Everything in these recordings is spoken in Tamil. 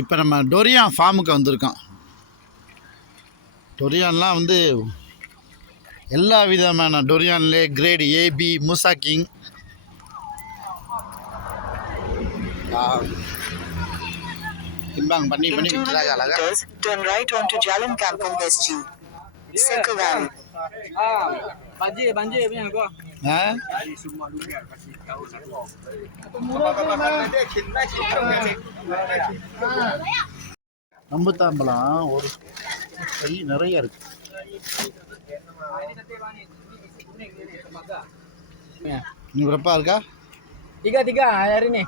இப்போ நம்ம டொரியான் ஃபார்முக்கு வந்திருக்கோம். டொரியான்லாம் வந்து எல்லா விதமான டொரியான்லே கிரேடு ஏபி, மூசா கிங், timbang பண்ணி விட்டுறாங்க அழகா. Turn right onto Jalan Kampung SG. Sekawan. Banjir punya gua. நம்புத்தாம்பழம் ஒரு கை நிறைய இருக்கு. Ini berapa harga? 3 hari ini.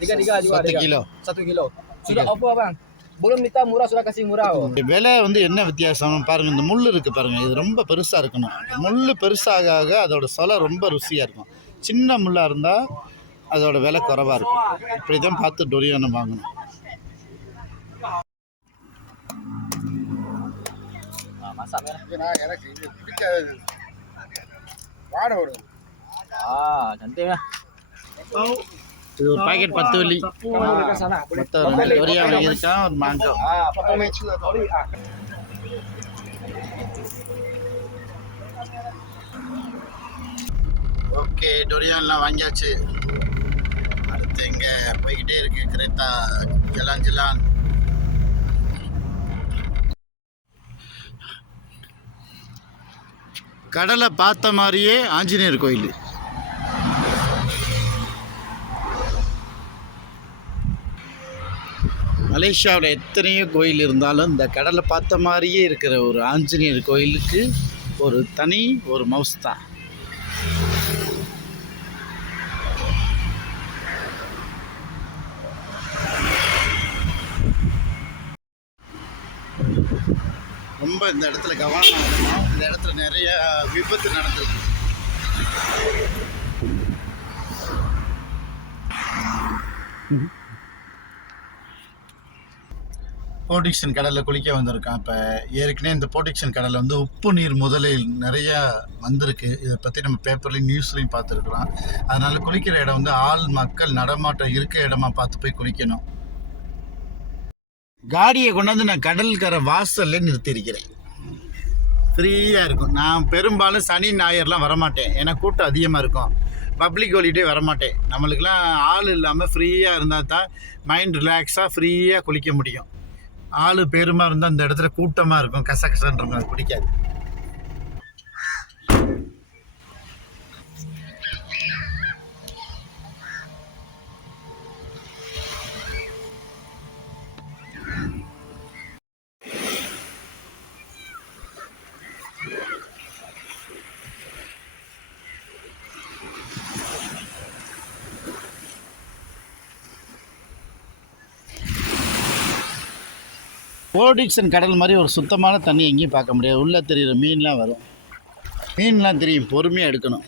Tiga 1 kilo. 1 kilo. Sudah apa bang? Belum minta murah, sudah kasih murah. விலை வந்து என்ன வித்தியாசம் பாருங்க. இந்த முள் இருக்கு பாருங்க, இது ரொம்ப பெருசா இருக்கணும். முள் பெருசாக ஆக அதோட சொலை ரொம்ப ருசியா இருக்கும். சின்ன முள்ளா இருந்தா அதோட விலை குறைவா இருக்கும். இப்படிதான் பார்த்து டொரியானை வாங்கணும். Masak merah. எனக்கு இது பிடிக்காது, வாட வரும். Cantik lah. இது ஒரு பாக்கெட் 10 வெள்ளி. மொத்தம் 2 டொரியான் வாங்கியிருக்கான், ஒரு மாங்காய். ஓகே, டொரியான்லாம் வாங்கியாச்சு. அடுத்து எங்கே போய்கிட்டே இருக்கு கிரேட்டா ஜலான் ஜலான். கடலை பார்த்த மாதிரியே ஆஞ்சநேயர் கோயில். மலேசியாவில் எத்தனையோ கோயில் இருந்தாலும் இந்த கடலை பார்த்த மாதிரியே இருக்கிற ஒரு ஆஞ்சநேயர் கோயிலுக்கு ஒரு தனி ஒரு மவுஸ் தான். ரொம்ப இந்த இடத்துல கவனம் இருக்கணும். இந்த இடத்துல நிறைய விபத்து நடந்திருக்கு. போர்டிக்சன் கடலில் குளிக்க வந்திருக்கான். இப்போ ஏற்கனவே இந்த போர்டிக்சன் கடலில் வந்து உப்பு நீர் முதலில் நிறையா வந்திருக்கு. இதை பற்றி நம்ம பேப்பர்லையும் நியூஸ்லையும் பார்த்துருக்குறோம். அதனால் குளிக்கிற இடம் வந்து ஆள் மக்கள் நடமாட்டம் இருக்க இடமா பார்த்து போய் குளிக்கணும். காடியை கொண்டாந்து நான் கடற்கரை வாசல்ல நிறுத்தியிருக்கிறேன். ஃப்ரீயாக இருக்கும். நான் பெரும்பாலும் சனி ஞாயிறுலாம் வரமாட்டேன், ஏன்னா கூட்டம் அதிகமாக இருக்கும். பப்ளிக் ஹாலிடே வரமாட்டேன். நம்மளுக்கெல்லாம் ஆள் இல்லாமல் ஃப்ரீயாக இருந்தால் தான் மைண்ட் ரிலாக்ஸாக ஃப்ரீயாக குளிக்க முடியும். ஆள் பெருமா இருந்தால் இந்த இடத்துல கூட்டமாக இருக்கும், கசகசன்ற அது பிடிக்காது. போர்டிக்சன் கடல் மாதிரி ஒரு சுத்தமான தண்ணி எங்கேயும் பார்க்க முடியாது. உள்ளே தெரிகிற மீன்லாம் வரும், மீன்லாம் தெரியும், பொறுமையாக எடுக்கணும்.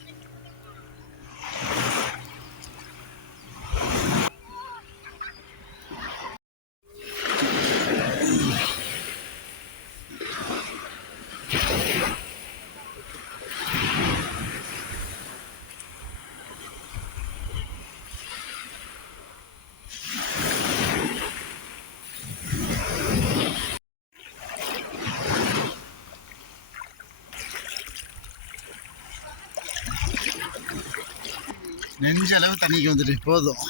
நெஞ்சளவு தண்ணிக்கு வந்துட்டு போதும்.